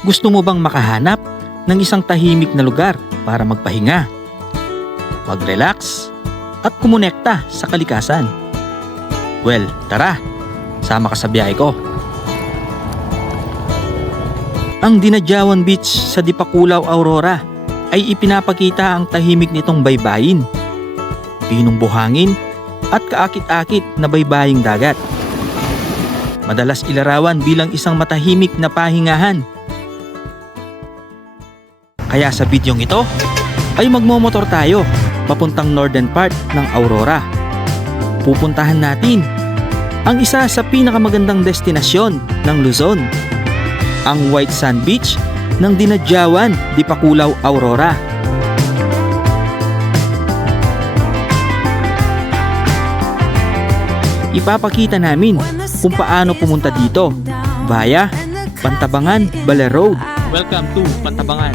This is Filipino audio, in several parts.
Gusto mo bang makahanap ng isang tahimik na lugar para magpahinga, mag-relax, at kumonekta sa kalikasan? Well, tara, sama ka sa biyahe ko. Ang Dinadjawan Beach sa Dipakulaw, Aurora ay ipinapakita ang tahimik nitong baybayin, pinong buhangin at kaakit-akit na baybaying dagat. Madalas ilarawan bilang isang matahimik na pahingahan. Kaya sa bidyong ito ay magmomotor tayo papuntang northern part ng Aurora. Pupuntahan natin ang isa sa pinakamagandang destinasyon ng Luzon, ang White Sand Beach ng Dinadjawan, Dipakulaw, Aurora. Ipapakita namin kung paano pumunta dito via Pantabangan, Baler Road. Welcome to Pantabangan.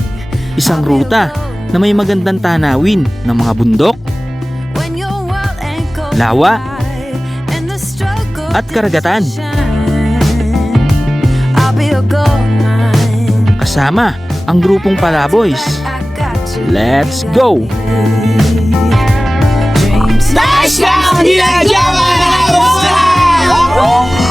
Isang ruta na may magandang tanawin ng mga bundok, lawa, at karagatan. Kasama ang grupong Palaboys. Let's go! Touchdown! Dinadjawan! Let's go!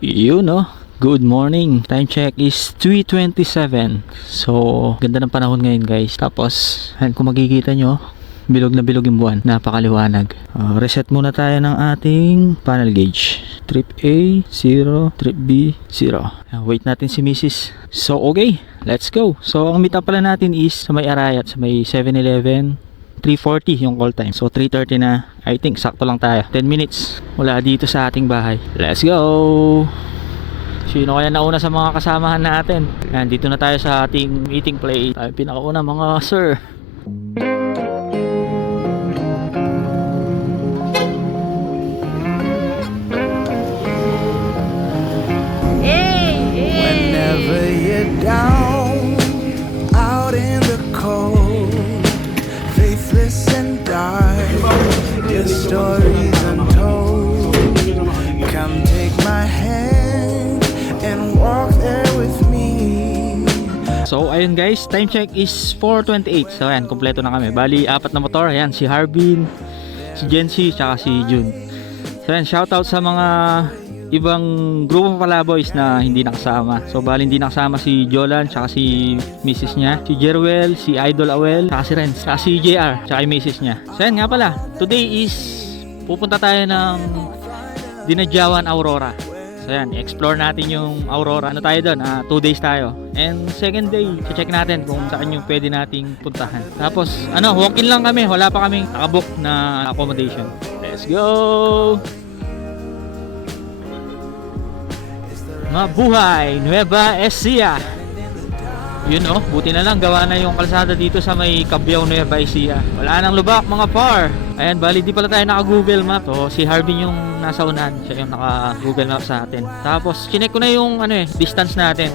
You know, good morning. Time check is 3:27. So, ganda ng panahon ngayon, guys. Tapos, kung makikita nyo, bilog na bilog yung buwan. Napakaliwanag. Reset muna tayo ng ating panel gauge. Trip A, 0. Trip B, 0. Wait natin si Mrs. So, okay. Let's go. So, ang meet up pala natin is sa may Arayat, sa may 7-Eleven. 3:40 yung call time. So 3:30 na. I think sakto lang tayo. 10 minutes mula dito sa ating bahay. Let's go! Sino kaya nauna sa mga kasamahan natin? Yan, dito na tayo sa ating meeting place. Tayo pinakauna mga sir. Whenever you're down out in the cold, faithless and dark, your stories untold. Come take my hand and walk there with me. So ayun guys, time check is 4:28. So ayan, kompleto na kami. Bali, 4 na motor. Ayan, si Harbin, si Jency, tsaka si June. So ayan, shoutout sa mga ibang grupong Palaboys na hindi nakasama. So bali hindi nakasama si Jolan, tsaka si Mrs. niya, si Jerwell, si Idol Awel, tsaka si Renz, tsaka si JR, tsaka yung Mrs. niya. So ayan nga pala, today is pupunta tayo ng Dinadjawan, Aurora. So ayan, explore natin yung Aurora. Ano tayo doon? 2 days tayo. And second day, check natin kung saan yung pwede nating puntahan. Tapos walk-in lang kami. Wala pa kaming nakabook na accommodation. Let's go! Mabuhay, Nueva Ecija. Yun buti na lang gawa na yung kalsada dito sa may Cabiao, Nueva Ecija. Wala nang lubak mga par. Ayan, bali di pala tayo naka Google Map. So si Harbin yung nasa unahan, siya yung naka Google Map sa atin. Tapos chinek ko na yung distance natin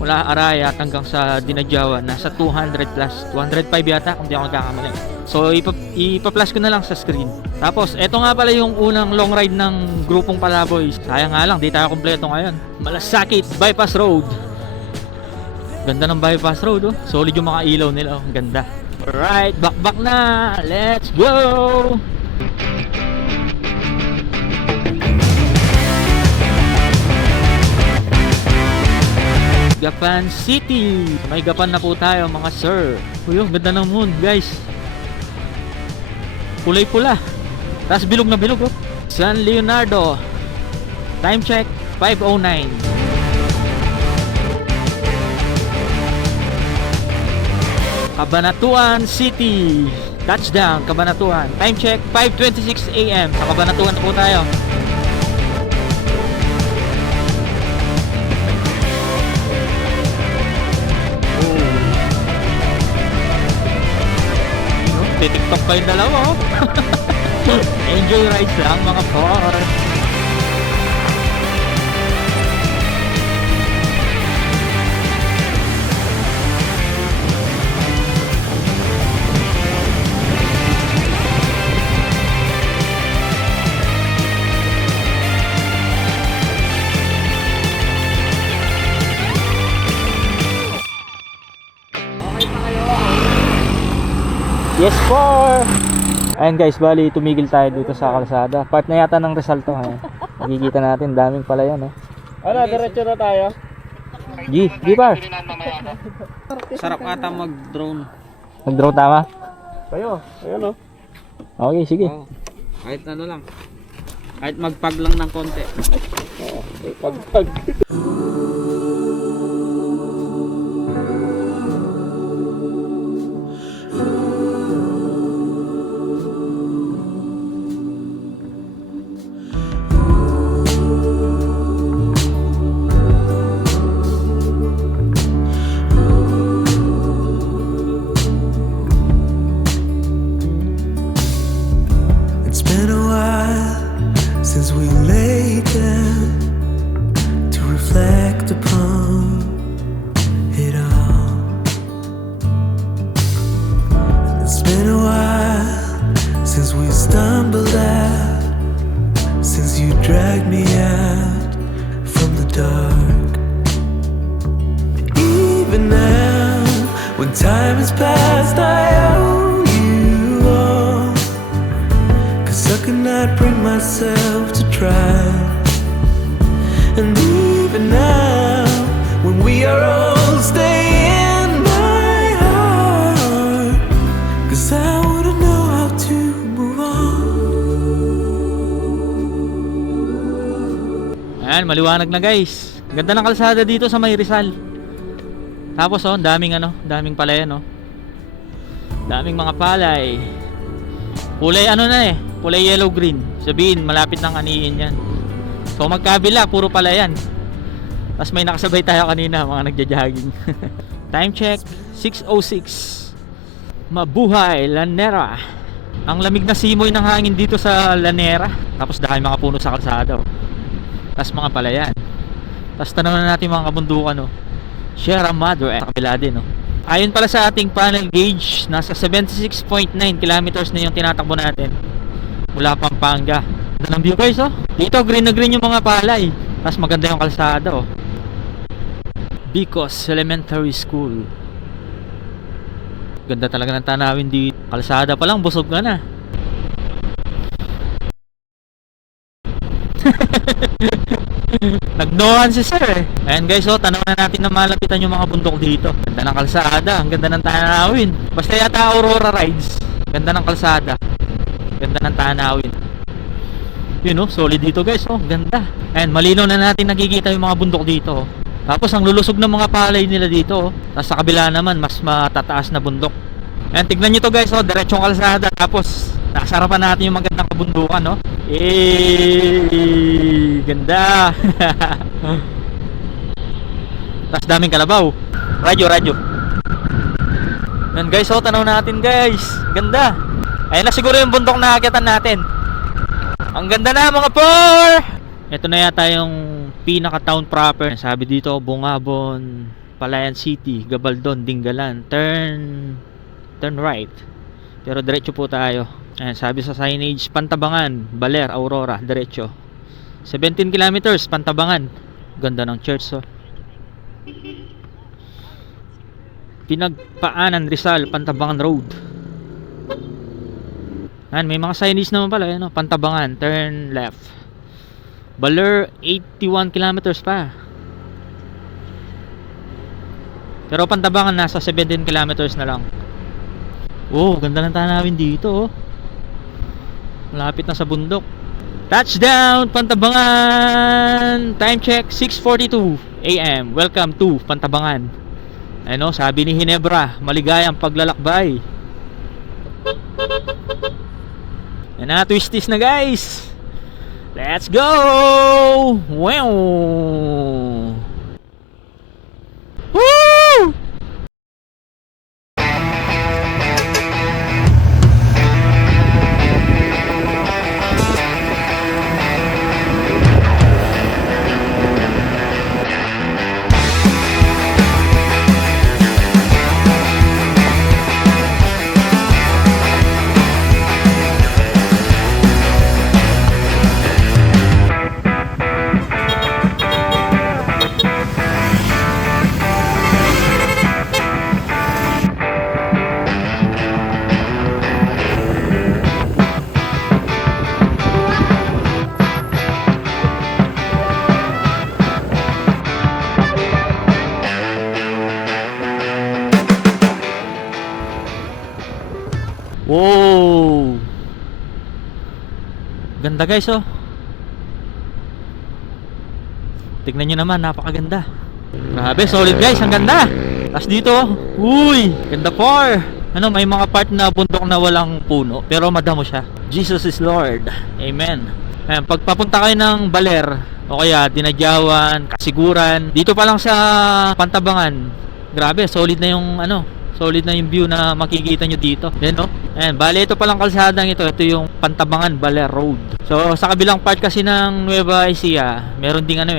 mula Arayat hanggang sa Dinadjawan. Nasa 200 plus, 205 yata kung di ako nagkakamali. So ipa-plus ko na lang sa screen. Tapos eto nga pala yung unang long ride ng grupong Palaboys. Sayang nga lang, di tayo kompleto ngayon. Malasakit Bypass Road. Ganda ng Bypass Road Solid yung mga ilaw nila Ang ganda. Alright, back na. Let's go. Gapan City. May Gapan na po tayo mga sir. Uy, ganda ng moon guys. Kulay pula. Tapos bilog na bilog San Leonardo. Time check 5:09. Cabanatuan City. Touchdown Cabanatuan. Time check 5:26 AM. Sa Cabanatuan na po tayo. TikTok pa yung dalawa Enjoy rides lang mga par. Yes po! Ayan guys, bali tumigil tayo dito sa kalsada. Part na yata ng Rizal to. Makikita natin, daming pala yan. Ano, diretso na tayo? G par. Sarap ata mag-drone. Mag-draw tama? Kayo, ayun o. Okay, sige. Oh, kahit ano lang. Kahit magpag lang ng konti. Oo, pag. It's been a while since we laid down to reflect upon it all. It's been a while since we stumbled out, since you dragged me out from the dark. Even now, when time has passed, I owe you all. I could not bring myself to try. And even now, when we are old, stay in my heart, 'cause I wanna know how to move on. Ayan, maliwanag na guys. Ganda ng kalsada dito sa may Rizal. Tapos daming palayan daming mga palay. Kulay kulay yellow green. Sabihin malapit ng aniin yan. So magkabila puro palayan. Tapos may nakasabay tayo kanina, mga nagja-jogging. Time check 6:06. Mabuhay Lanera. Ang lamig na simoy ng hangin dito sa Lanera. Tapos dahil mga puno sa kalsada. Tapos mga palayan. Tapos tanong na natin mga kabundukan Sierra Madre at kabila din Ayon pala sa ating panel gauge, nasa 76.9 kilometers na yung tinatakbo natin mula Pampanga. Ganda ng view guys Dito green na green yung mga palay. Tapos maganda yung kalsada Bicos Elementary School. Ganda talaga ng tanawin dito. Kalsada pa lang busog ka na. Nagnohan si sir Ayan guys tanong na natin na malapitan yung mga bundok dito. Ganda ng kalsada, ang ganda ng tanawin. Basta yata Aurora Rides. Ganda ng kalsada, ganda ng tanawin. Solid dito guys ganda. Ayan, malinaw na natin nakikita yung mga bundok dito Tapos ang lulusog ng mga palay nila dito Tapos sa kabila naman mas matataas na bundok. Ayan, tignan nyo to guys diretsong kalsada. Tapos nasa harapan natin yung magandang kabundukan ganda. Tapos daming kalabaw. Radyo. Yan guys tanaw natin guys. Ganda. Ayun na siguro yung bundok na akitan natin. Ang ganda na mga por. Ito na yata yung pinaka town proper. Sabi dito Bungabon, Palayan City, Gabaldon, Dingalan. Turn right. Pero diretso po tayo. Ayan, sabi sa signage Pantabangan, Baler, Aurora, diretso 17 kilometers Pantabangan. Ganda ng church Pinagpaanan Rizal, Pantabangan Road. Ayan, may mga signage naman pala Pantabangan, turn left. Baler 81 kilometers pa. Pero Pantabangan nasa 17 kilometers na lang. Ganda ng tanawin dito malapit na sa bundok. Touchdown Pantabangan. Time check 6:42 AM. Welcome to Pantabangan. Sabi ni Hinebra, maligayang paglalakbay. Yan na, twisties na guys. Let's go. Wow. Woo! Ganda guys, oh. Tignan nyo naman, napakaganda. Grabe, solid guys, ang ganda. Tapos dito, uy, ganda par. Ano, may mga part na bundok na walang puno, pero madamo siya. Jesus is Lord. Amen. Ayan, pag papunta kayo ng Baler, o kaya Dinadyawan, Kasiguran, dito pa lang sa Pantabangan, grabe, solid na yung ano, solid na yung view na makikita nyo dito. Yan, no? Ayan, bale, ito palang kalsadang ito yung Pantabangan Baler Road. So sa kabilang part kasi ng Nueva Ecija, meron ding ano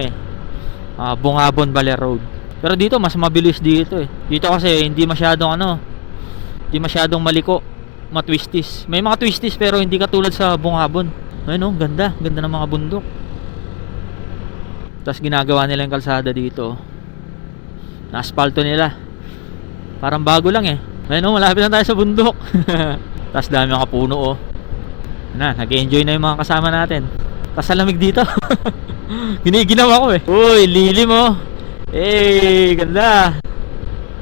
Bungabon Baler Road. Pero dito mas mabilis dito eh. Dito kasi hindi masyadong hindi masyadong maliko, matwistis. May mga twistis pero hindi katulad sa Bungabon. Ayun, oh, ganda ng mga bundok. Tapos ginagawa nila yung kalsada dito. Na-aspalto nila. Parang bago lang eh. Ayun, oh, malapit na tayo sa bundok. Tapos dami mga puno, oh. Nag-enjoy na yung mga kasama natin. Tapos lamig dito. Giniginaw ako eh. Uy, lilim, oh. Ganda.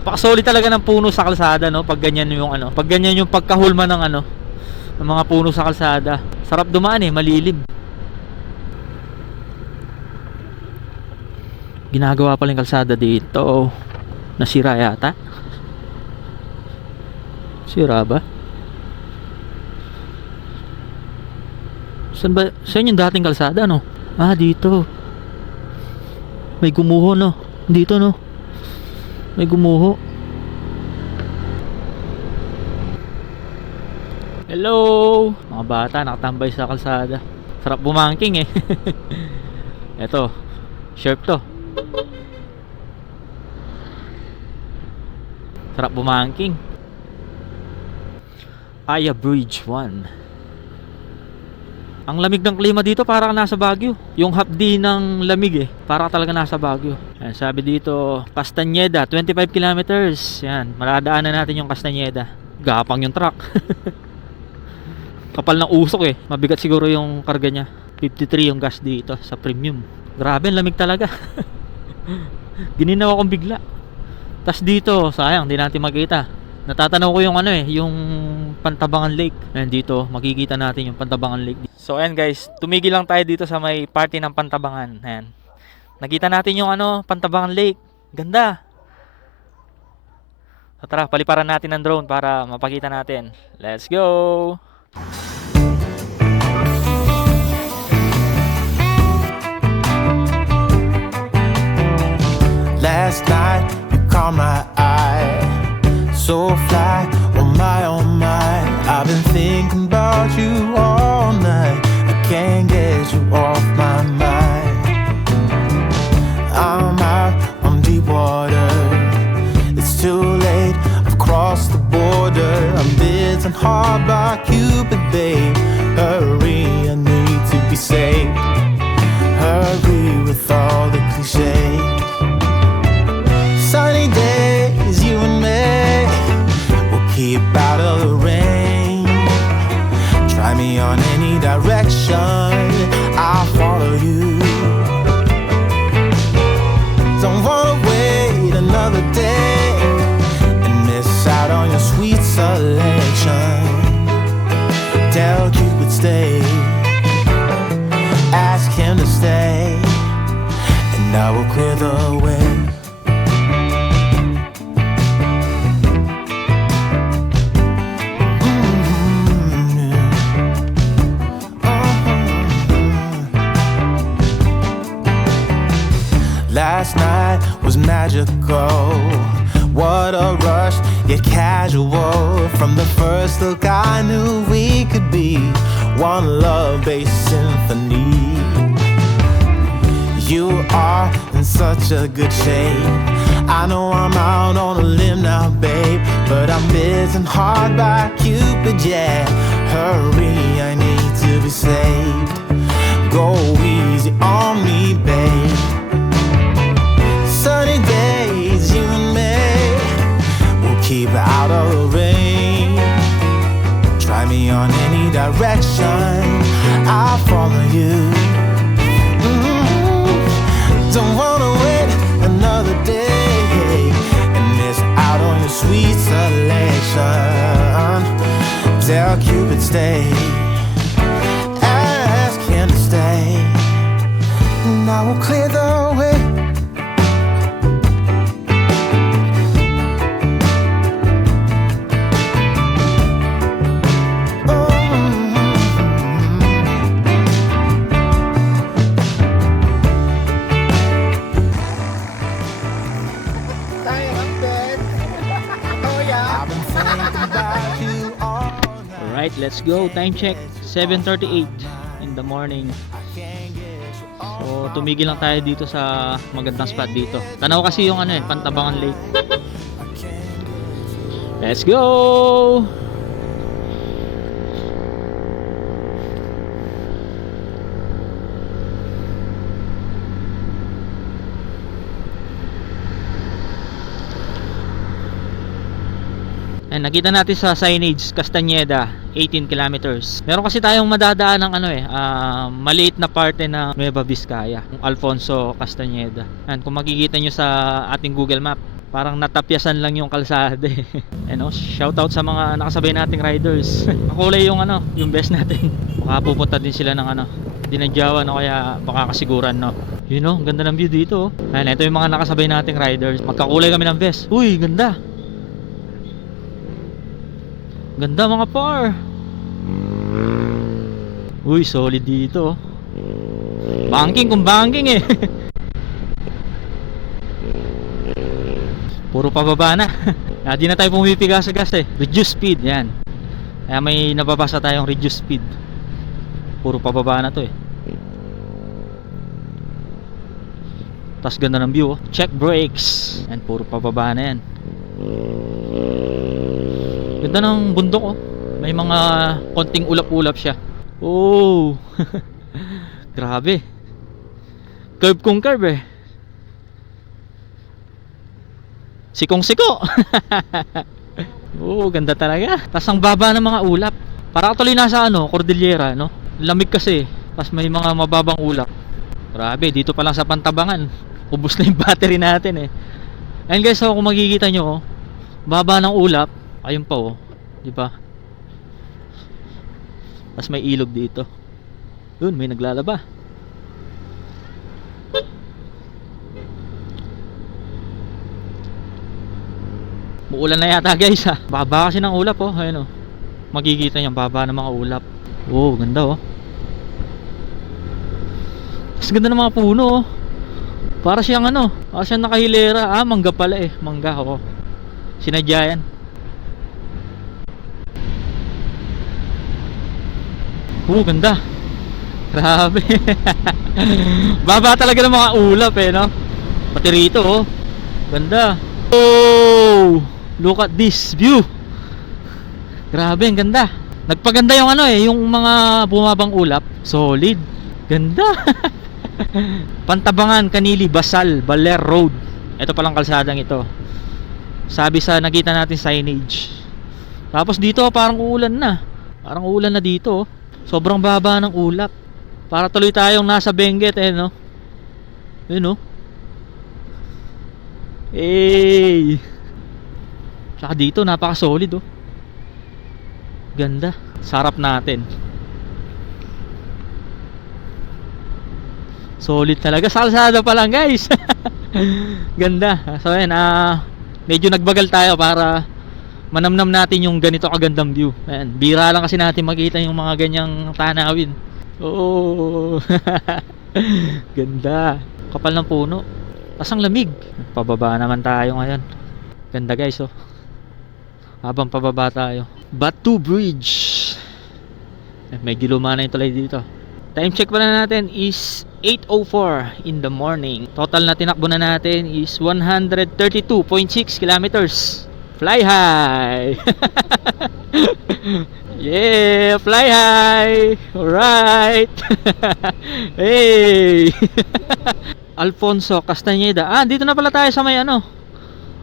Pakasoli talaga ng puno sa kalsada, no? Pag ganyan yung pag ganyan yung pagkahulma ng ng mga puno sa kalsada. Sarap dumaan eh, malilim. Ginagawa pala yung kalsada dito. Nasira yata. Sira ba? Saan yung dating kalsada, no? Ah, dito. May gumuho, no? Dito, no? May gumuho. Hello! Mga bata, nakatambay sa kalsada. Sarap bumangking eh. Eto, sharp to. Sarap bumangking. Aya Bridge 1. Ang lamig ng klima dito, parang nasa Baguio. Yung hapdi ng lamig eh, parang talaga nasa Baguio. Yan, sabi dito, Castañeda, 25 kilometers. Yan, maladaanan natin yung Castañeda. Gapang yung truck. Kapal ng usok eh. Mabigat siguro yung karga niya. 53 yung gas dito sa premium. Grabe, lamig talaga. Gininaw akong bigla. Tas dito, sayang, di natin makita. Natatanaw ko yung yung Pantabangan Lake. Ayan dito, makikita natin yung Pantabangan Lake. So ayan guys, tumigil lang tayo dito sa may party ng Pantabangan. Ayan. Nakita natin yung Pantabangan Lake. Ganda. So tara, paliparan natin ng drone para mapakita natin. Let's go! Last night you caught my eye, so fly, oh my. I've been thinking about you all night. I can't get you off my mind. I'm out on deep water. It's too late, I've crossed the border. I'm bitten hard by Cupid, babe. Hurry, I need to be saved. Hurry with all the cliches. Sunny days, you and me, we'll keep out of the rain. Try me on any direction, I'll follow you. Don't wanna wait another day and miss out on your sweet selection. Tell Cupid stay, ask him to stay, and I will clear the way. Last night was magical. What a rush, yet casual. From the first look I knew we could be one love-based symphony. You are in such a good shape. I know I'm out on a limb now, babe, but I'm bitten hard by Cupid, yeah. Hurry, I need to be saved. Go easy on me, babe. Sunny days, you and me, we'll keep out of the rain. Try me on any direction, I'll follow you. Don't wanna wait another day and miss out on your sweet selection. Tell Cupid stay, ask him will clear the way. Alright, let's go. Time check, 7:38 in the morning. So, tumigil lang tayo dito sa magandang spot dito. Tanaw kasi yung Pantabangan Lake. Let's go! Ayan, nakita natin sa signage, Castañeda, 18 kilometers. Meron kasi tayong madadaan ng maliit na parte ng Nueva Vizcaya, Alfonso Castañeda. Ayan, kung makikita nyo sa ating Google Map, parang natapyasan lang yung kalsada eh. Ayan, shoutout sa mga nakasabay nating riders. Makulay yung yung best natin. Baka pupunta din sila ng Dinadyawan o kaya baka kasiguran, no. Ganda ng view dito. Ayan, ito yung mga nakasabay nating riders. Magkakulay kami ng vest. Uy, ganda. Ganda mga par. Uy, solid dito. Banking kung banking eh. Puro pababa na. Di na tayo pumipiga sa gas eh. Reduce speed, yan. Kaya may nababasa tayong reduce speed. Puro pababa na to eh. Tas ganda ng view, oh. Check brakes. Yan, puro pababa na yan. Ganda ng bundok, oh. May mga konting ulap-ulap siya. Oh. Grabe. Curve kung curve eh. Sikong-siko. Oh, ganda talaga. Tas ang baba ng mga ulap. Para tuloy nasa Cordillera, no? Lamig kasi. Tas may mga mababang ulap. Grabe, dito pa lang sa Pantabangan. Ubos na yung battery natin eh. Ayun guys, so kung makikita nyo, baba ng ulap. Ayun pa oh, di ba? Tapos may ilog dito. Doon may naglalaba. Muulan na yata guys ha. Baba kasi ng ulap oh. Ayun oh. Makikita nyo baba ng mga ulap. Oh, ganda oh. Mas ganda ng mga puno oh. Para siyang para siyang nakahilera. Mangga pala eh. Mangga oh. Sinadya yan. Ganda. Grabe. Baba talaga ng mga ulap eh, no? Pati rito, oh. Ganda. Oh! Look at this view. Grabe, ang ganda. Nagpaganda yung yung mga bumabang ulap. Solid. Ganda. Pantabangan, Kanili, Basal, Baler Road. Ito palang kalsadang ito. Sabi sa nakita natin signage. Tapos dito, parang uulan na. Parang uulan na dito, oh. Sobrang baba ng ulap. Para tuloy tayong nasa Benguet eh, no? Yun, no? Hey! Saka dito, napaka-solid, oh. Ganda. Sarap natin. Solid talaga. Sa kalsada pa lang, guys. Ganda. So, ayan, medyo nagbagal tayo para manamnam natin yung ganito kagandang view. Ayan, bira lang kasi natin makita yung mga ganyang tanawin. Oh. Ganda. Kapal ng puno. Pasang lamig. Pababa naman tayo ngayon. Ganda guys oh. Habang pababa tayo. Batu Bridge. Medyo luma na yung tulay dito. Time check pa na natin is 8:04 in the morning. Total na tinakbo na natin is 132.6 kilometers. Fly high. Yeah, fly high. Alright. Hey. Alfonso Castañeda. Dito na pala tayo sa may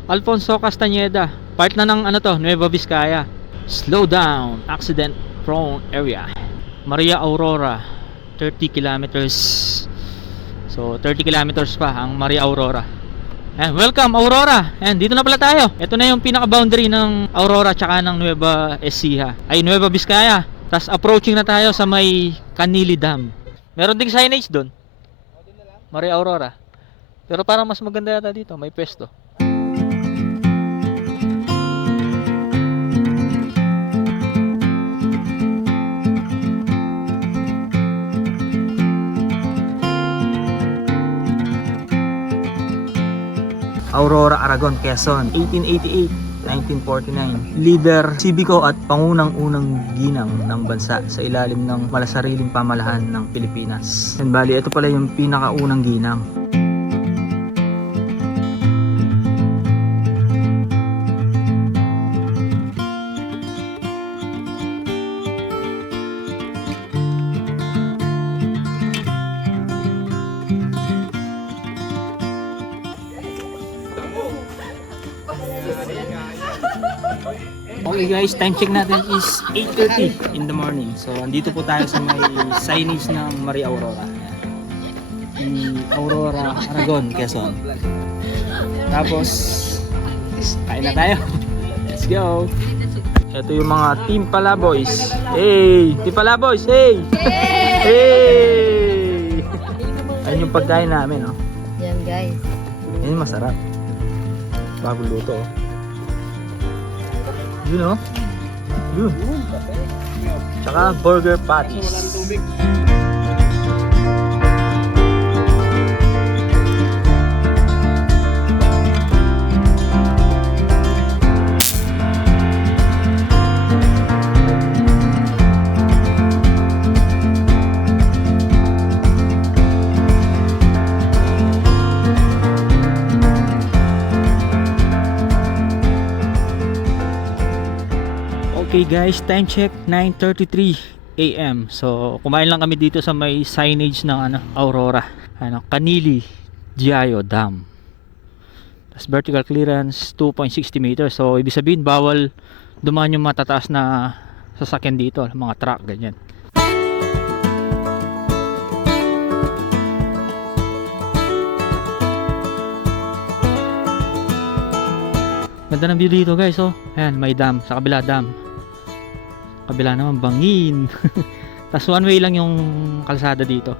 Alfonso Castañeda. Part na ng Nueva Vizcaya. Slow down, accident prone area. Maria Aurora, 30 kilometers. So 30 kilometers pa ang Maria Aurora. Welcome Aurora. Dito na pala tayo. Ito na yung pinaka-boundary ng Aurora tsaka ng Nueva Ecija. Ay, Nueva Vizcaya. Tapos approaching na tayo sa may Kanili Dam. Meron ding signage doon. Maria Aurora. Pero parang mas maganda yata dito, may pwesto. Aurora, Aragon, Quezon, 1888, 1949. Leader, sibiko at pangunang-unang ginang ng bansa sa ilalim ng malasariling pamalahan ng Pilipinas. And bali, ito pala yung pinakaunang ginang. Okay guys, time check natin is 8:30 in the morning. So, andito po tayo sa may signage ng Maria Aurora. Yung Aurora, Aragon, Quezon. Tapos, kain na tayo. Let's go! Ito yung mga Team Palaboys. Hey! Team Palaboys! Hey! Hey! Ayun yung pagkain namin, oh. Yan guys. Yan yung masarap. Bagong luto, oh. Yun, oh. Yun. Tsaka burger patties. Okay guys, time check 9:33 AM. So kumain lang kami dito sa may signage ng Aurora. Kanili Giayo Dam. Tapos vertical clearance 2.60 meters. So ibig sabihin bawal dumaan yung matataas na sasakyan dito, mga truck ganyan. Ganda ng view dito guys, oh. Ayan, may dam, sa kabila dam. Kabila naman bangin. Tas one way lang yung kalsada dito.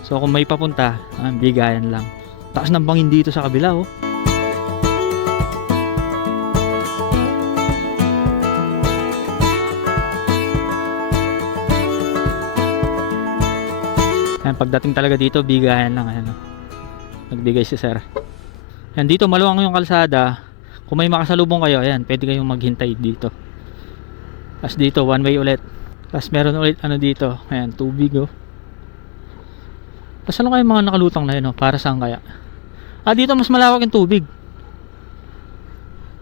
So kung may papunta, bigayan lang. Taas ng bangin dito sa kabila, oh. Ayan, pagdating talaga dito, bigayan lang. Ayan, oh. Nagbigay si sir. Ayan, dito maluwang yung kalsada. Kung may makasalubong kayo, ayan, pwede kayong maghintay dito. Tapos dito, one way ulit. Tapos meron ulit dito. Ayan, tubig, oh. Tapos ano kayo mga nakalutang na yun, oh? Para saan kaya? Dito mas malawak yung tubig.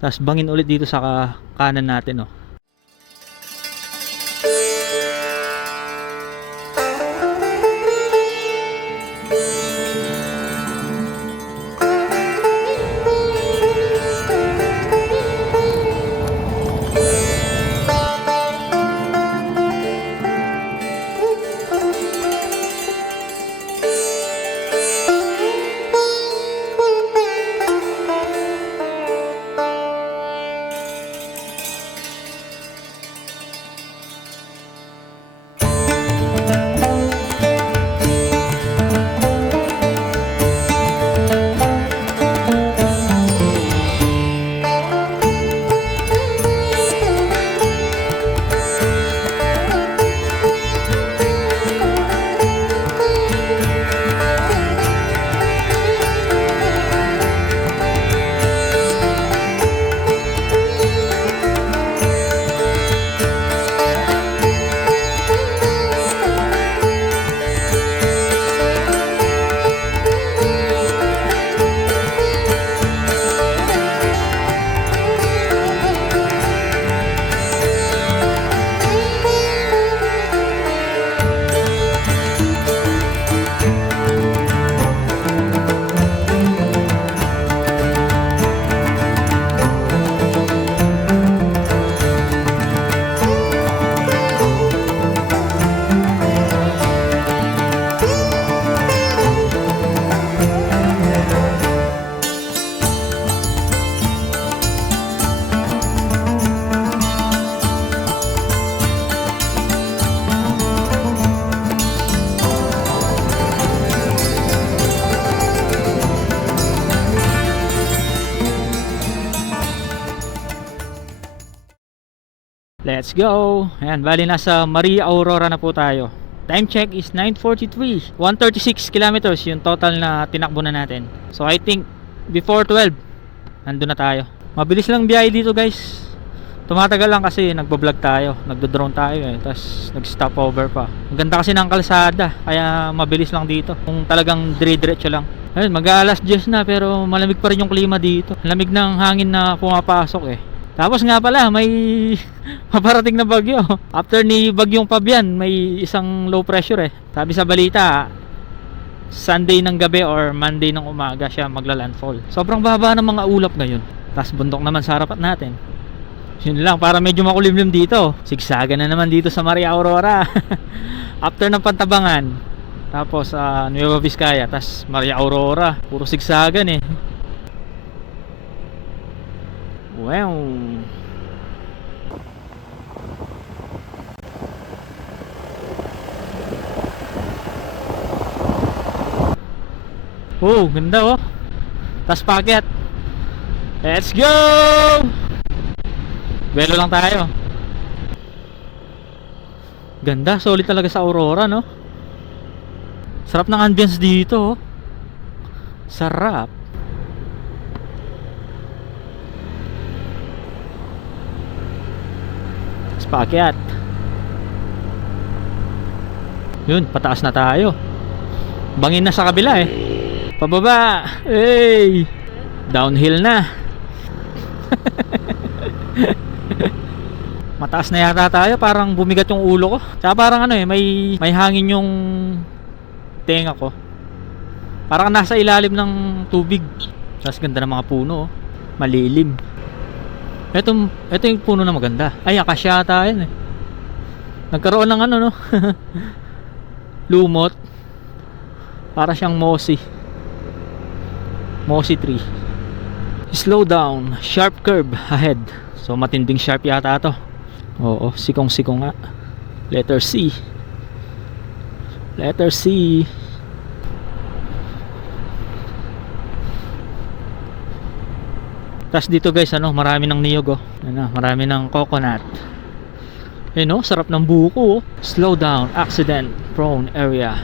Tapos bangin ulit dito sa kanan natin, oh. Let's go. Ayan, bali nasa Maria Aurora na po tayo. Time check is 9:43. 136 kilometers yung total na tinakbo na natin. So I think before 12 nandun na tayo. Mabilis lang biyahe dito guys. Tumatagal lang kasi nagbo-vlog tayo, nagdo-drone tayo eh. Tapos nag-stopover pa. Ang ganda kasi ng kalsada, kaya mabilis lang dito. Kung talagang dire-diretso lang. Ayun, mag-aalas 10 na pero malamig pa rin yung klima dito. Lamig ng hangin na pumapasok eh. Tapos nga pala, may maparating na bagyo. After ni bagyong Fabian, may isang low pressure eh. Sabi sa balita, Sunday ng gabi or Monday ng umaga siya magla-landfall. Sobrang baba ng mga ulap ngayon. Tapos bundok naman sa harapan natin. Yun lang, para medyo makulimlim dito. Sigsagan na naman dito sa Maria Aurora. After ng Pantabangan, tapos Nueva Vizcaya, tapos Maria Aurora. Puro sigsagan eh. Wow. Oh, ganda oh. Tas packet. Let's go. Belo lang tayo. Ganda, solid talaga sa Aurora, no? Sarap ng ambience dito, oh. Sarap. Paakyat. Yun, pataas na tayo. Bangin na sa kabila eh. Pababa. Hey! Downhill na. Mataas na yata tayo, parang bumigat yung ulo ko. Tsaka parang ano eh, may hangin yung tenga ko. Parang nasa ilalim ng tubig. Tapos ganda ng mga puno, oh. Malilim. Ito yung puno na maganda. Ay, akasya ata yan eh. Nagkaroon ng ano, no? Lumot. Para siyang mossy tree. Slow down. Sharp curve ahead. So matinding sharp yata to. Oo, sikong-sikong nga. Letter C. Letter C. Tapos dito guys, ano, marami ng niyog, oh. Ano, marami ng coconut. Ayun, oh, sarap ng buko, oh. Slow down, accident prone area.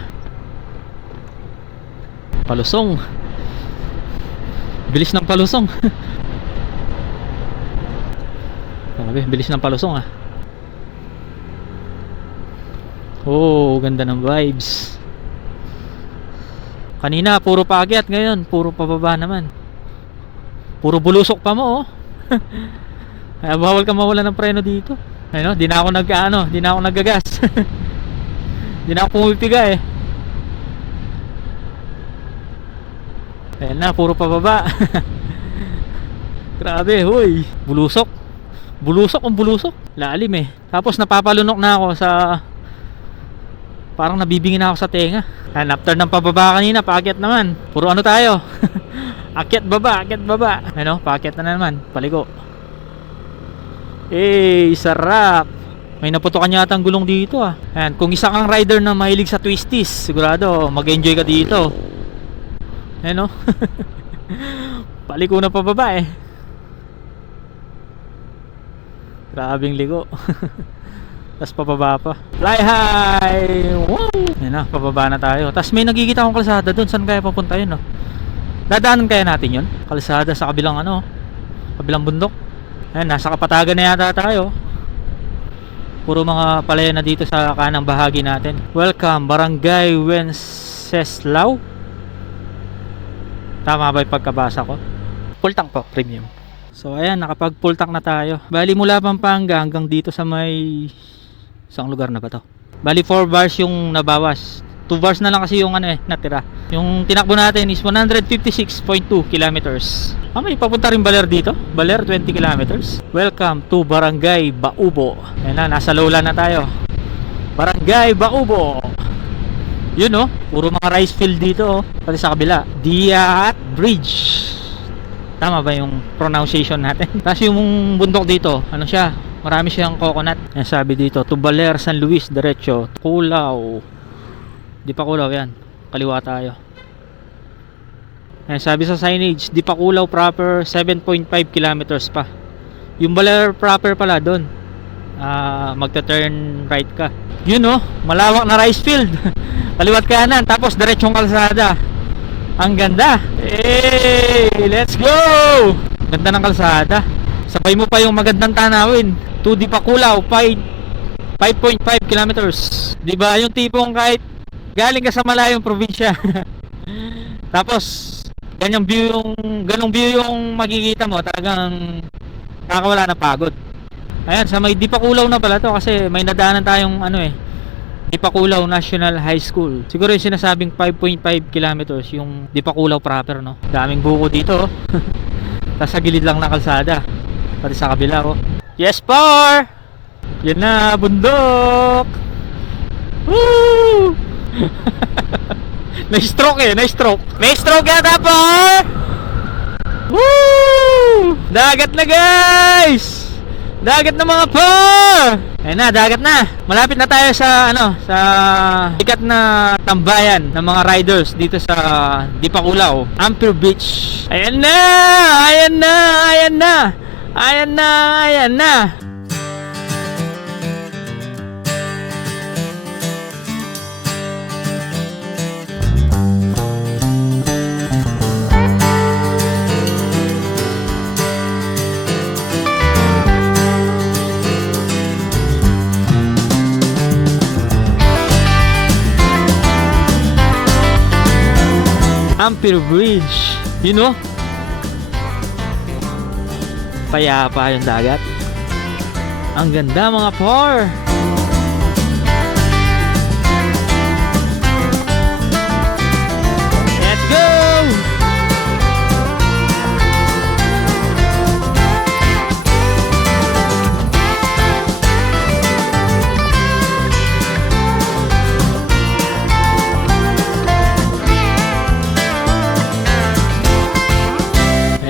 Palusong. Bilis ng palusong. Grabe, bilis ng palusong, ah. Oh, ganda ng vibes. Kanina puro paakyat, ngayon puro pababa naman. Puro bulusok pa mo, oh. Kaya bawal ka mawala ng preno dito. Ayun, di na ako naggagas. Di na ako pumipiga eh. Ayan na, puro pababa. Grabe, hoy. Bulusok. Bulusok. Lalim eh. Tapos napapalunok na ako sa... Parang nabibingin na ako sa tenga. And after ng pababa kanina, paakyat naman. Puro ano tayo? Akyat baba. Ano, paakyat na naman. Paligo. Eh, sarap. May naputukan yata ang gulong dito, ah. Ayan, kung isa kang rider na mahilig sa twisties, sigurado mag-enjoy ka dito. Ano? Paliko na pababa eh. Grabing ligo. Tapos pababa pa. Fly high! Wow! Ayan na, pababa na tayo. Tapos may nakikita akong kalsada doon. Saan kaya papunta yun, no? Dadaanan kaya natin yun? Kalsada sa kabilang ano, kabilang bundok. Ayan, nasa Kapatagan na yata tayo. Puro mga palaya na dito sa kanang bahagi natin. Welcome, Barangay Wenceslao. Tama ba yung pagkabasa ko? Full tank po, premium. So ayan, nakapag full tank na tayo. Bali mula Pampanga hanggang dito sa may... Isang lugar na ba to? Bali 4 bars yung nabawas. 2 bars na lang kasi yung ano eh, natira. Yung tinakbo natin is 156.2 kilometers. May papunta rin Baler dito. Baler 20 kilometers. Welcome to Barangay Baubo. Ayan na, nasa lowland na tayo. Barangay Baubo. Yun, oh, puro mga rice field dito, oh. Pati sa kabila, Diat Bridge. Tama ba yung pronunciation natin? Tapos yung bundok dito, ano siya, marami siyang coconut. Yan sabi dito, to Baler, San Luis, diretso, Kulaw. Di pa Kulaw yan, kaliwa tayo. Yan sabi sa signage, di pa Kulaw proper, 7.5 kilometers pa. Yung Baler proper pala doon. magta-turn right ka. Yun oh, malawak na rice field. Kaliwat kanan, tapos diretsong kalsada. Ang ganda. Hey, let's go! Ganda ng kalsada. Sabay mo pa yung magandang tanawin. 2D Pakulaw, 5.5 kilometers. Di ba yung tipong kahit galing ka sa malayong probinsya. Tapos ganong view yung makikita mo, talagang nakakawala ng pagod. Ayan, sa may Dipakulaw na pala to kasi may nadaanan tayong Dipakulaw National High School. Siguro yung sinasabing 5.5 kilometers yung Dipakulaw proper, no? Daming buko dito, oh. Tapos sa gilid lang ng kalsada. Pati sa kabila, oh. Yes, par! Yan na, bundok! Woo! Na-stroke eh, na-stroke. May stroke yata, par! Woo! Dagat na, guys! Dagat na, mga par! Ayun na, dagat na. Malapit na tayo sa sa sikat na tambayan ng mga riders dito sa Dipakulaw, Ampere Beach. Ayan na! Ayan na! Ayan na! Ayan na! Ayan na! Ampere Bridge, you know? Payapa yung dagat. Ang ganda, mga par. Let's go!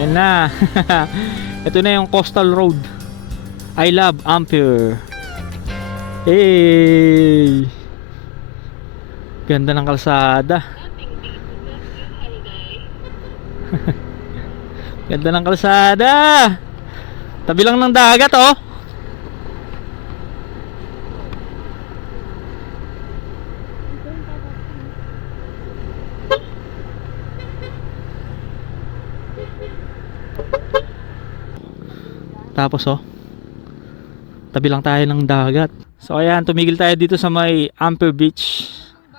Na. Ito na yung coastal road. I love Ampere. Hey, ganda ng kalsada. Ganda ng kalsada. Tabi lang ng dagat, oh. Tapos tabi lang tayo ng dagat. So ayan, tumigil tayo dito sa may Ampere Beach.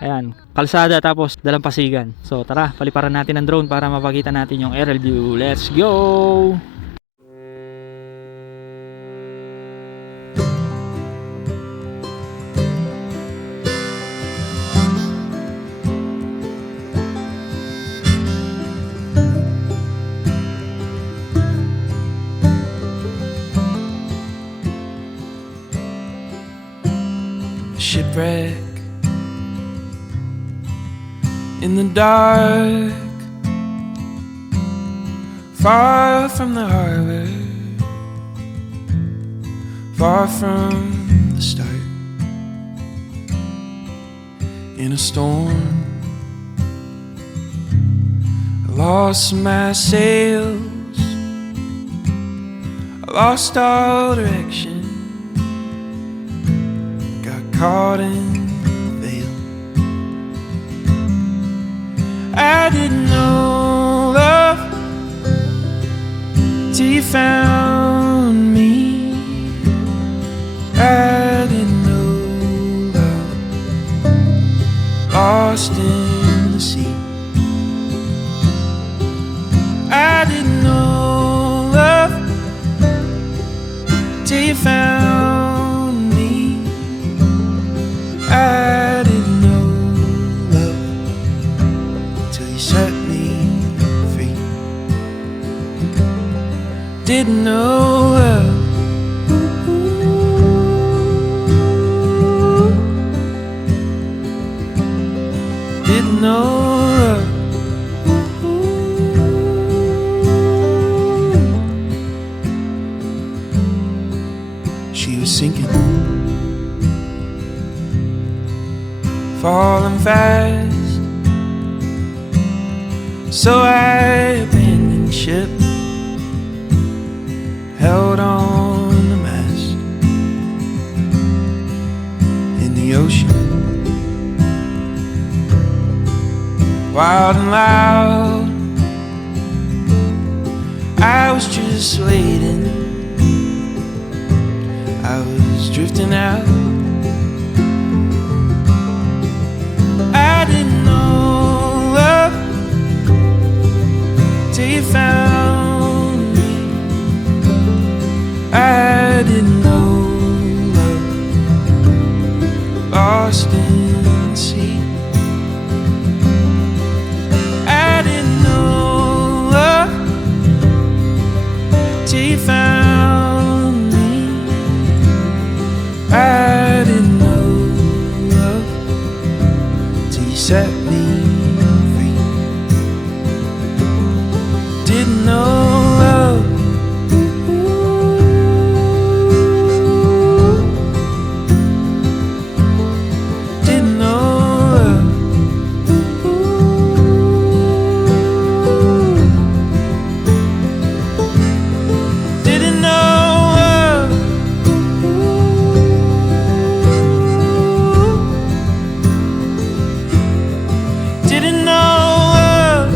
Ayan, kalsada tapos dalampasigan. So tara, paliparan natin ng drone para mapakita natin yung aerial view. Let's go! Shipwreck in the dark, far from the harbor, far from the start. In a storm, I lost my sails, I lost all direction, caught in the veil. I didn't know love till you found me. I didn't know love, lost in the sea. I didn't know love till you found. I didn't know love till you set me free. Didn't know love. Didn't know love. She was sinking, falling fast, so I abandoned ship, held on the mast, wild and loud. I was just waiting, I was drifting out. I didn't know love till you found me. I didn't know love, lost in the sea. I didn't know love till you found me. I didn't know love till you set me free. Didn't know love. Didn't know love. Didn't know love. Didn't know love. Didn't know love.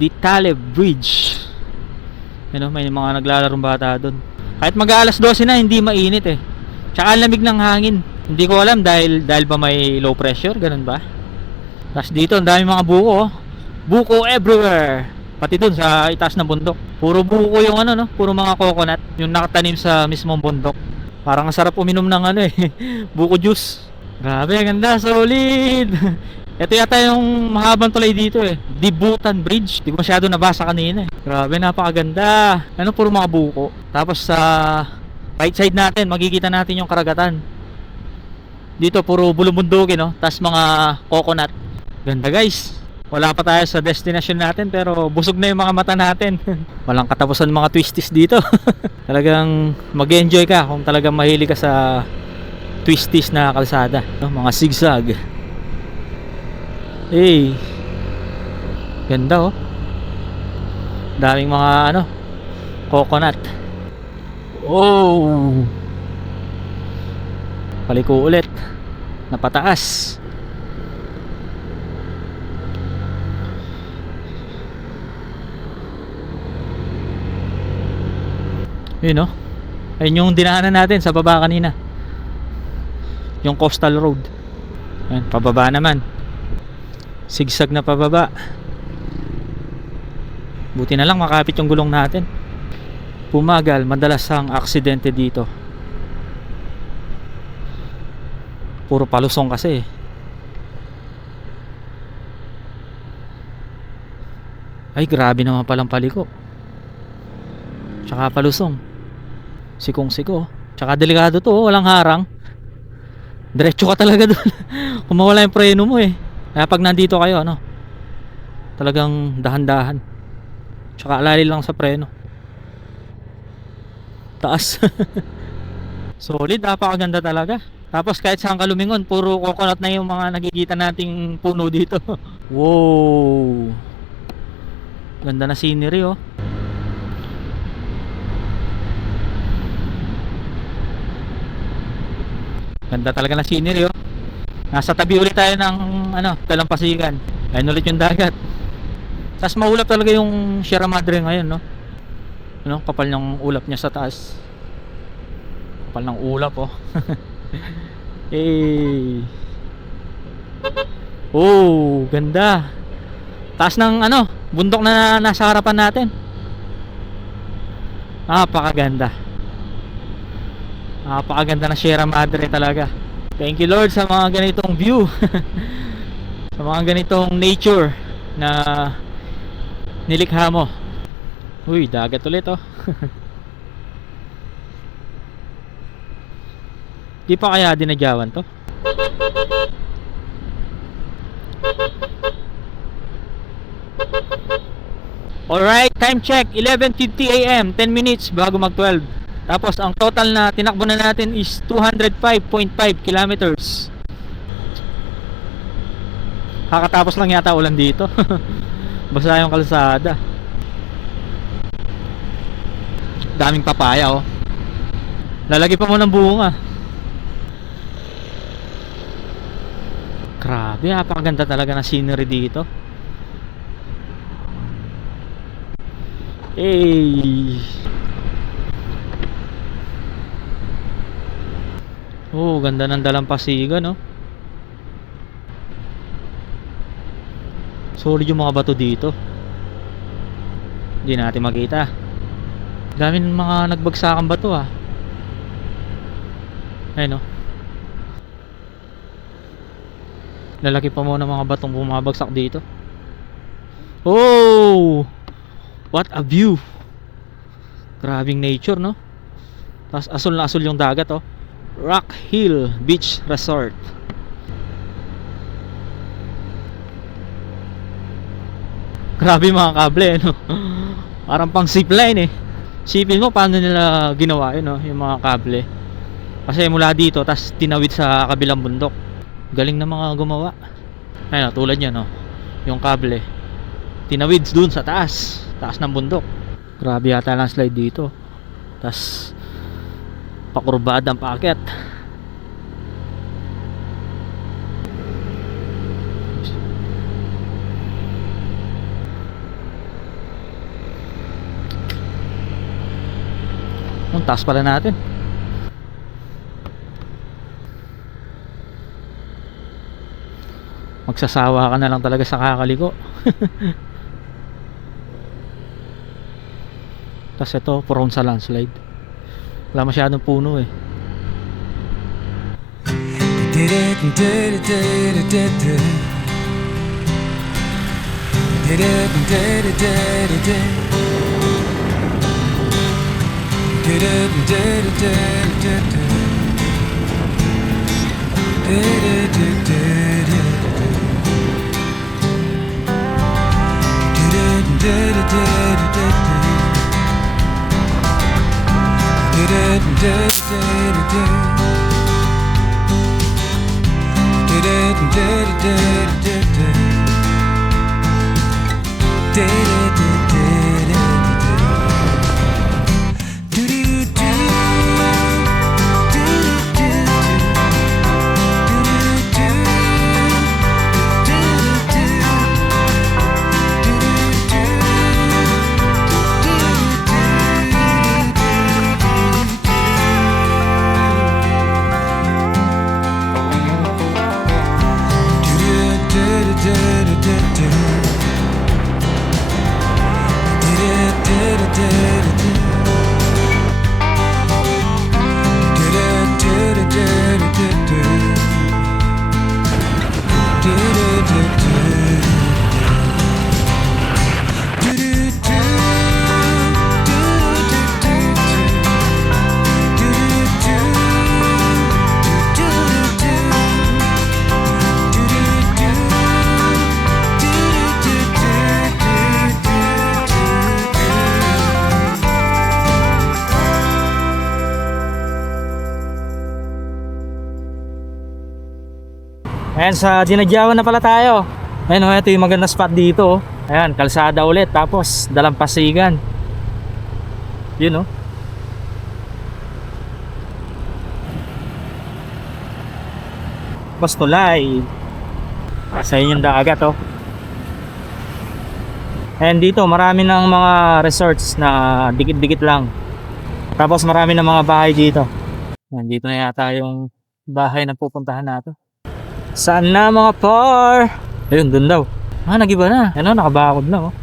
The Taleb Bridge. May mga naglalarong bata doon. Kahit mag-aalas 12 na, hindi mainit eh. Tsaka ang lamig ng hangin. Hindi ko alam dahil ba may low pressure, ganun ba? Tapos dito, ang dami mga buko, oh. Buko everywhere. Pati dun sa itaas ng bundok. Puro buko yung puro mga coconut, yung nakatanim sa mismong bundok. Parang ang sarap uminom ng buko juice. Grabe, ang ganda, solid. Ito yata yung mahabang tulay dito eh. Dibutan Bridge. Di ko masyado nabasa kanina eh. Grabe, napakaganda. Puro mga buko. Tapos sa right side natin, makikita natin yung karagatan. Dito puro bulubundukin, no? Tapos mga coconut. Ganda guys. Wala pa tayo sa destination natin pero busog na yung mga mata natin. Walang katapusan mga twisties dito. Talagang mag-enjoy ka kung talagang mahilig ka sa twisties na kalsada, no? Mga zigzag. Eh, ganda oh. Daming mga coconut. Oh, paliko ulit na pataas. Yun oh. Ayun yung dinaanan natin sa baba kanina, yung coastal road. Ayun, pababa naman. Sigsag na pababa. Buti na lang makapit yung gulong natin. Pumagal, madalas ang aksidente dito. Puro palusong kasi. Ay, grabe naman palang paliko. Tsaka palusong. Sikong-siko. Tsaka delikado to, walang harang. Diretso ka talaga doon. Kung mawala yung preno mo eh. Kaya pag nandito kayo, talagang dahan-dahan. Tsaka alali lang sa preno. Taas. Solid, napakaganda talaga. Tapos kahit saan ka lumingon, puro coconut na yung mga nakikita nating puno dito. Wow, ganda na scenery oh. Ganda talaga na scenery oh. Nasa tabi ulit tayo ng dalampasigan. Ayun ulit yung dagat. Tapos maulap talaga yung Sierra Madre ngayon, no? Kapal ng ulap niya sa taas. Kapal ng ulap oh. Eh. Oh, ganda. Taas ng bundok na nasa harapan natin. Napakaganda. Napakaganda na Sierra Madre talaga. Thank you Lord sa mga ganitong view. Sa mga ganitong nature na nilikha mo. Uy, dagat ulit oh. Di pa kaya dinadyawan to? Alright, time check 11:50 AM, 10 minutes bago mag 12. Tapos ang total na tinakbo na natin is 205.5 kilometers. Kakatapos lang yata ulan dito. Basa yung kalsada. Daming papaya oh. Lalagay pa mo ng bunga. Grabe, napakaganda talaga ng scenery dito. Hey. Oh, ganda ng dalampasigan no. Solid yung mga bato dito. Hindi natin makita. Dami ng mga nagbagsakan bato ah. Ayun no. Lalaki pa mo ng mga batong bumabagsak dito. Oh! What a view! Grabing nature no. Tapos asul na asul yung dagat oh. Rock Hill Beach Resort. Grabe mga kable no. Parang pang zipline eh. Sipin mo paano nila ginawa yun no, yung mga kable. Kasi mula dito tas tinawid sa kabilang bundok. Galing na mga gumawa. Ayun, tulad yan no. Yung kable tinawid dun sa taas ng bundok. Grabe yata lang slide dito. Tas pakurbada ang paakyat. Ang taas pala natin. Magsasawa ka na lang talaga sa kakaliko. Tas ito prone sa landslide. Wala masyadong puno eh. Ayan, sa Dinadyawan na pala tayo. Ayan o, ito yung maganda spot dito. Ayan, kalsada ulit. Tapos, dalampasigan. Yun o. Pastulay. Sa inyong dagat o. Ayan dito, marami ng mga resorts na dikit-dikit lang. Tapos marami ng mga bahay dito. Ayan, dito na yata yung bahay na pupuntahan natin. Saan na mga par? Ayun, dun daw. Ah, nagiba na. Ano, nakabakod na oh.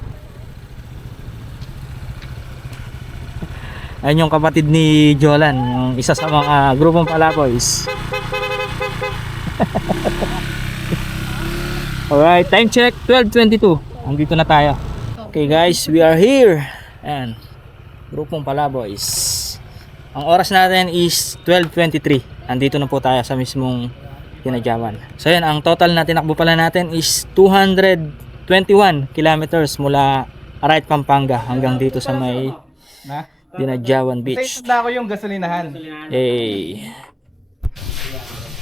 Ayun yung kapatid ni Jolan, yung isa sa mga grupong Palaboys. Alright, time check 12:22. Andito na tayo. Okay guys, we are here. Ayan, grupong Palaboys. Ang oras natin is 12:23. Andito na po tayo sa mismong Dinadyawan. So yan, ang total na tinakbo pala natin is 221 kilometers mula Arayat, Pampanga hanggang dito sa may Dinadyawan Beach. Na ako yung gasolinahan. Hey.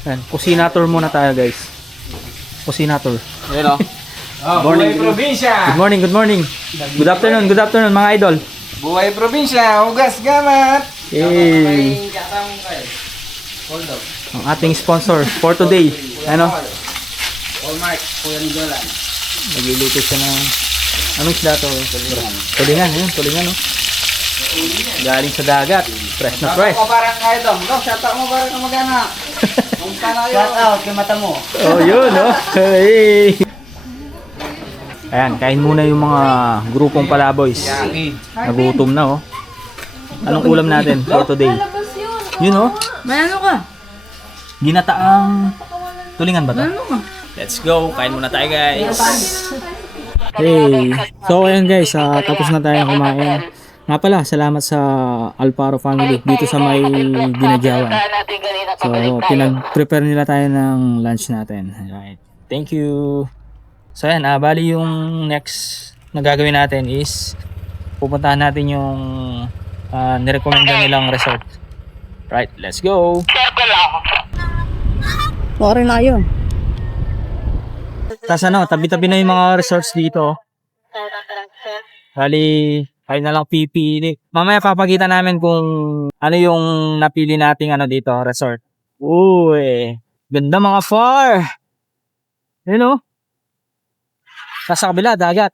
Yan, kusina tour muna tayo guys. Kusina tour. Ayun o. Morning, Buhay probinsya! Good morning, good morning. Good afternoon mga idol. Buhay probinsya! Hugas gamat! Hey. Ang ating sponsor for today. Ano? Walmart, Kuya Nidolan. Nagluluto siya ng... Anong isda to? Tulingan, yun. Tulingan, no? Galing sa dagat. Fresh na fresh. Shout out mo parang kayo dong. Shout out mo parang kamag-ana. Kumusta na yun? Shout out kay mata mo. Oh, yun, no? Hey. Ayan, kain muna yung mga grupong palaboys. Nagutom na, oh. Anong ulam natin for today? Yun, oh. May ano ka? Ginataang tulingan ba to? Ano ka? Let's go! Kain muna tayo, guys! Hey! So, ayan guys, tapos na tayo kumain. Nga pala, salamat sa Alparo family dito sa may Ginadyawan. So, pinag-prepare nila tayo ng lunch natin. Alright. Thank you! So, ayan, bali yung next na gagawin natin is pupuntahan natin yung nirekomenda nilang resort. Right, let's go! Okay na yun. Tapos ano, tabi-tabi na yung mga resorts dito. Bali, kayo na lang pipili. Mamaya papakita namin kung ano yung napili nating ano dito, resort. Uy, ganda mga far! Yun o. Sa kabila, dagat.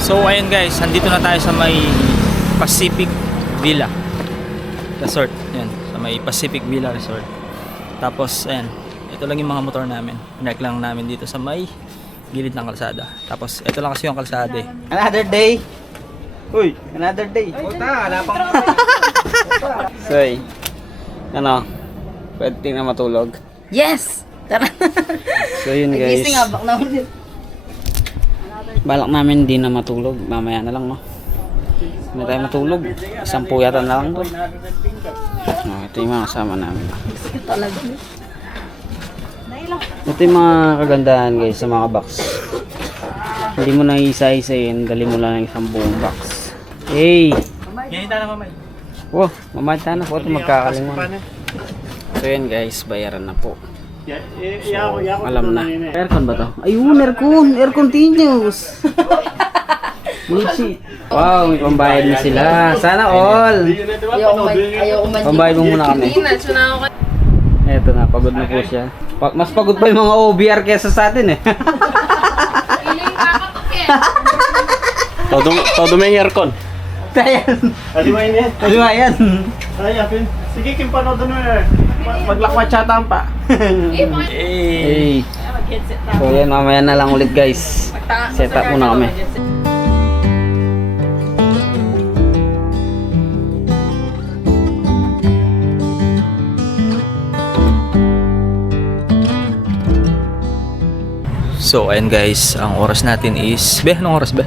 So ayun guys, andito na tayo sa may Pacific Villa Resort. Yan, sa may Pacific Villa Resort. Tapos ayan, ito lang yung mga motor namin. Pinark lang namin dito sa may gilid ng kalsada. Tapos ito lang kasi yung kalsada eh. Another day. Uy, another day. Puta, wala pang Soy. Ano? Pwede na matulog. Yes! Tara. So yun guys. Gising nga, bak na ulit. Balak namin di na matulog. Mamaya na lang no. Hindi tayo matulog. Isang puyatan na lang to. Ito yung mga kasama namin. Talaga. Ito yung mga kagandahan guys sa mga box. Hindi mo na isa-isayin. Dali mo lang isang buong box. Hey! Ganita na mamay. Wow, mamata na po ito magkakalingon. So yun guys, bayaran na po. So, alam na. Aircon ba to? Ayun, aircon! Air continuous! Bullshit! Wow, may pambayad na sila. Sana all! Ayoko man. Pambayad mo muna kami. Eto na, pagod na po siya. Mas pagod pa yung mga OBR kesa sa atin eh. Todo may aircon. Tayan! Aliwain yan. Aliwayan! Ay, apin. Sige, kimpano doon na. Maglakwat siya tampa. Hey! So yan, mamaya na lang ulit guys. Set up muna kami. So ayun guys, ang oras natin is... Anong oras ba?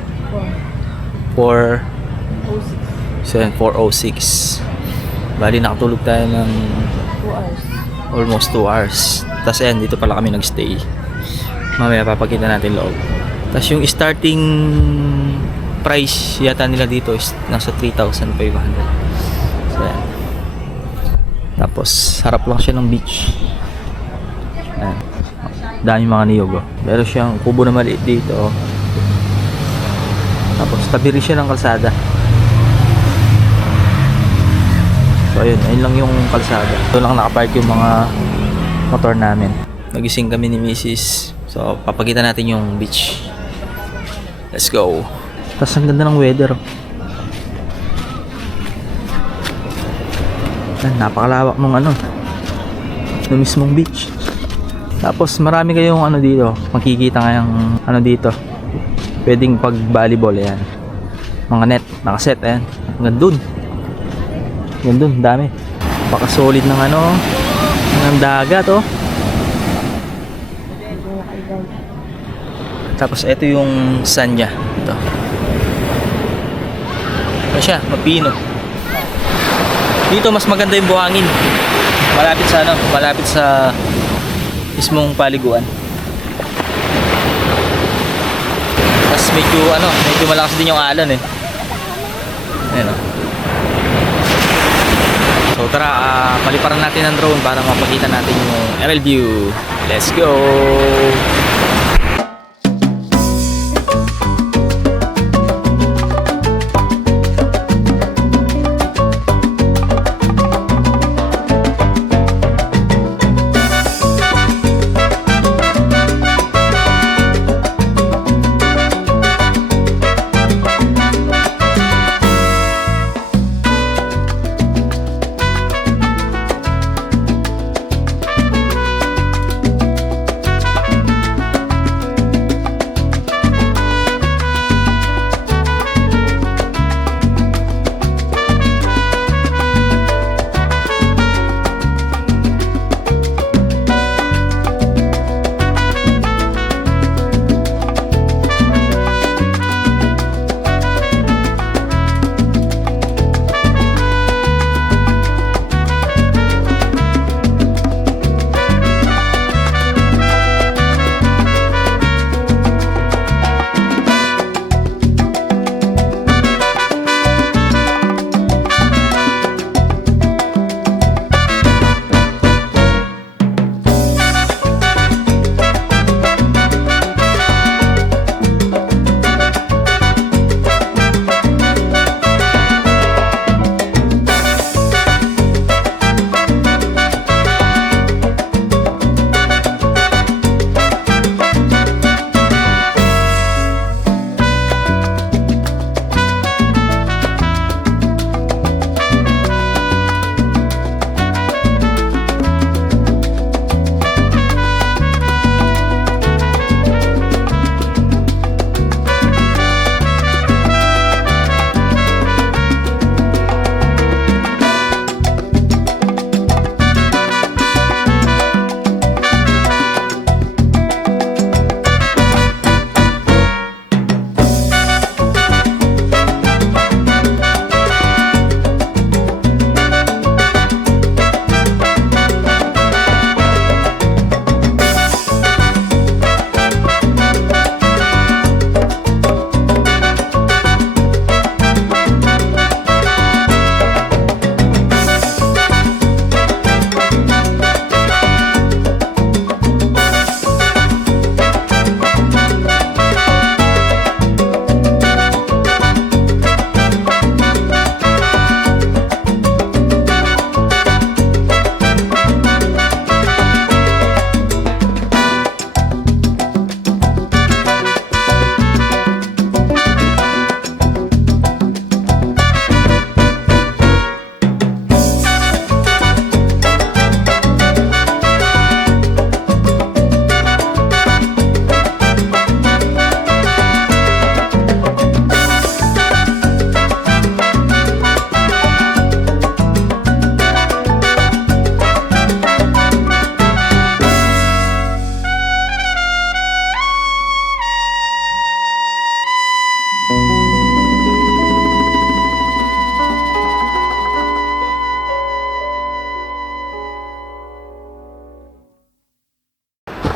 4:06. Bali nakatulog tayo ng almost 2 hours. Tapos ayan, dito pala kami nagstay. Mamaya papakita natin loob. Tapos yung starting price yata nila dito is nasa 3,500. So ayan. Tapos harap lang siya ng beach. Ayan. Dami mga niyog oh. Meron siyang kubo na maliit dito oh. Tapos tabi rin siya ng kalsada. So ayun lang yung kalsada. Ito lang nakapark yung mga motor namin. Nagising kami ni Mrs. So papakita natin yung beach. Let's go. Tapos ang ganda ng weather. Napakalawak ng ano, ng mismong beach. Tapos marami kayong ano dito, makikita ngayong ano dito. Pwedeng pag volleyball yan. Mga net, nakaset ayan. Hanggang dun. Hanggang dun, dami. Baka solid ng ano, ng dagat oh. Tapos ito yung sun niya. Ito. Ano siya, mapino. Dito mas maganda yung buhangin. Malapit sa ano, malapit sa mismong paliguan. Tapos medyo malakas din yung alon eh. Ayan o. So tara, paliparan natin ang drone para mapakita natin yung aerial view. Let's go!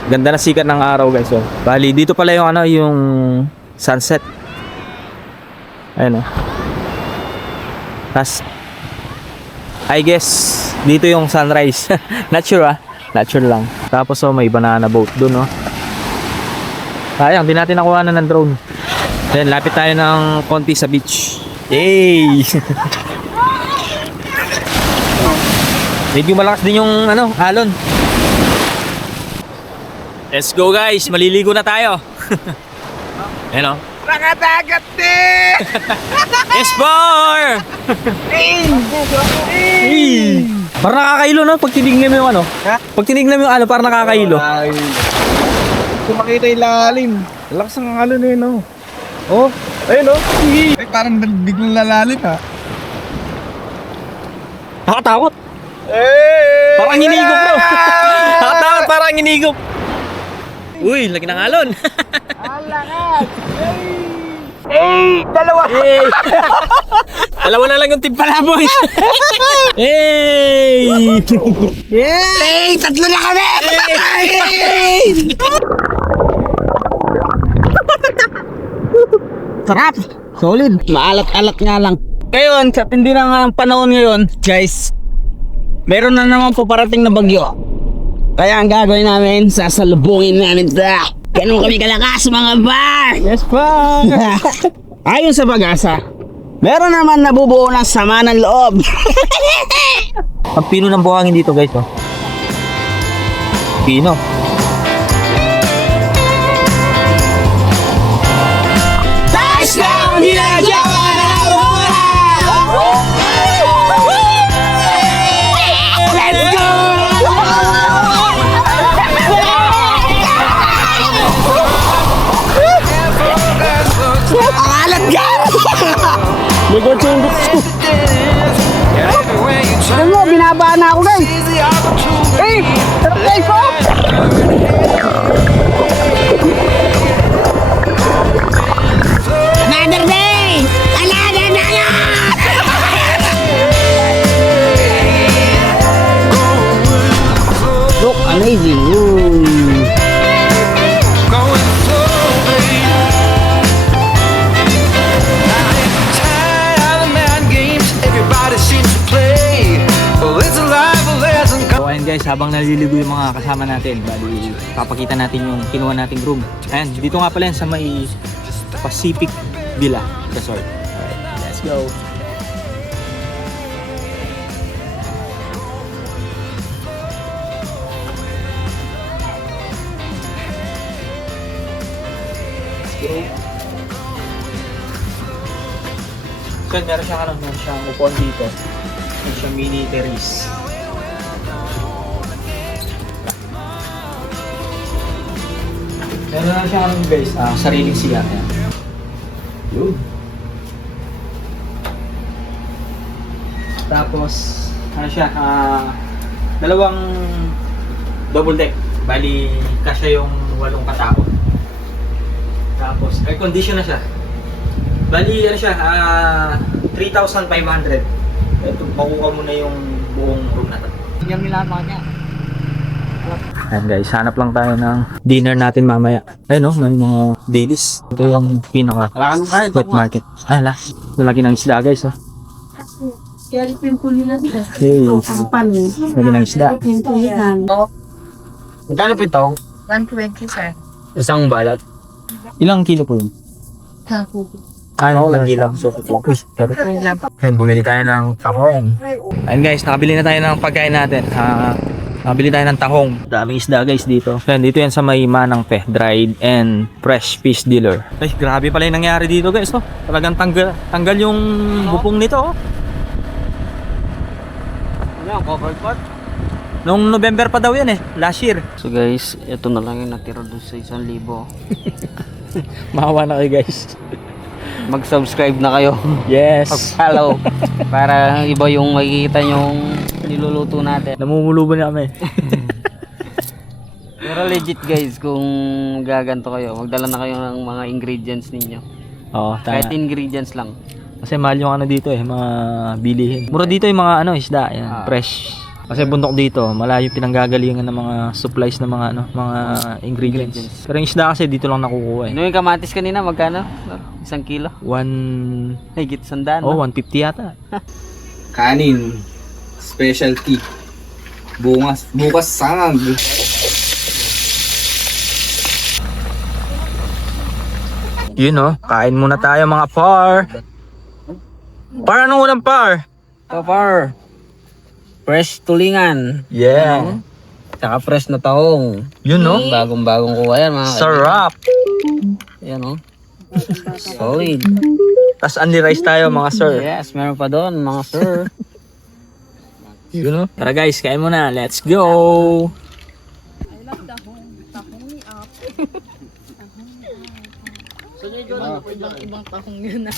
Ganda na sikat ng araw guys. So, bali dito pala yung yung sunset. Ayun oh. Tas I guess dito yung sunrise. Not sure Natural lang. Tapos may banana boat dun oh. Sayang, di natin nakuha na ng drone. Then lapit tayo ng konti sa beach. Yay! Medyo malakas din yung alon. Let's go guys, maliligo na tayo. Ayan o. Nakadagat din! S4! Parang nakakahilo no? Pag tinignan mo yung Pag tinignan mo yung parang nakakahilo. Kung makita yung lalim. Lakas ang alon na yun oh. Ayun Ay, parang biglang lalalim Nakatakot. Parang hinigop bro. Nakatakot, parang hinigop. Uy, laki ng alon. Dalawa na lang yung timpala, boys. Hey! Hey! Tatlo na kami! Sarap! Solid! Maalat-alat nga lang. Ngayon, sa tindi na nga ang panahon ngayon, guys, meron na naman po parating na bagyo. Kaya ang gagawin namin, sasalubungin namin ito. Ganun kami kalakas, mga bar! Yes, pa! Ayon sa pag-asa, meron naman nabubuo ng sama ng loob. Ang pino ng buhangin dito, guys, oh. Pino. Touchdown! Ginagawa na Let's go! Alat ka! Ligod sa indot ko. Alam mo, binabaan na ako, guys. Hey! Sarap guys ko! Another day! Another day! Look amazing! Ooh. Going slow, babe. Tired of the mind games everybody seems to play. Well, it's a life lesson. So ayun guys, habang naliligo yung mga kasama natin, bali papakita natin yung kinuha nating room. Ayan, dito nga pala yan sa may Pacific Villa Resort. Alright, let's go. So meron siyang upuan dito. Meron siyang mini terrace. Meron na siya guys, sariling siya. Yun. Tapos, ano siya, dalawang double deck. Bali, kasya yung 8 katao. Tapos, air condition na siya. Bali, ano siya, 3,500. Ito, makuha mo na yung buong room na to. Yung nilaman niya. Ayan guys, hanap lang tayo ng dinner natin mamaya. Ayun oh, may mga dailies. Ito yung pinaka wet market. Ay hala, lalaki ng isda guys oh. Kaya pimpul nila nila. Hey, Pan. lalaki ng isda. Pimpulihan. Magkano po ito? 120 sir. Isang balat. Ilang kilo po yun? Kapo. Ano, ilang kilo? So, Ayan, bumili tayo ng tahong. Ayan guys, nakabili na tayo ng pagkain natin. Nakabili tayo ng tahong. Daming isda guys dito. Ayan, dito yan sa may Manang Pe, dried and fresh fish dealer. Ay, grabe pala yung nangyari dito guys. Oh. Talagang tanggal yung bupong nito. Oh. Ano, covered pot? Noong November pa daw yan eh, last year. So guys, ito na lang yung natira doon sa 1,000. Mahawa na kayo guys. Mag-subscribe na kayo. Yes. Mag-follow. Para iba yung makikita yung niluluto natin. Namumuluban na kami. Pero legit guys, kung gaganto kayo, magdala na kayo ng mga ingredients ninyo. Oo, Kahit tama. ingredients lang. Kasi mahal yung ano dito eh, mga bilihin. Mura dito yung mga ano, isda, yan, fresh. Kasi bundok dito, malayo pinanggagalingan ng mga supplies ng mga ano, mga ingredients. Pero yung isda kasi dito lang nakukuha eh. Ano yung kamatis kanina, magkano? 1 kilo? Higit 100. Oh, 150 yata. Kanin. Specialty. Bukas sana. Yun oh, kain muna tayo mga par. Par, anong ulam par? Papar. Fresh tulingan. Yeah. Saka fresh na tahong. Yun no? Bagong-bagong kuha yan mga Sarap. Yan o. Solid. Tas only rice tayo mga sir. Yes, meron pa doon mga sir. Yun no? Tara guys, kain muna. Let's go. Ibang tahong yun na.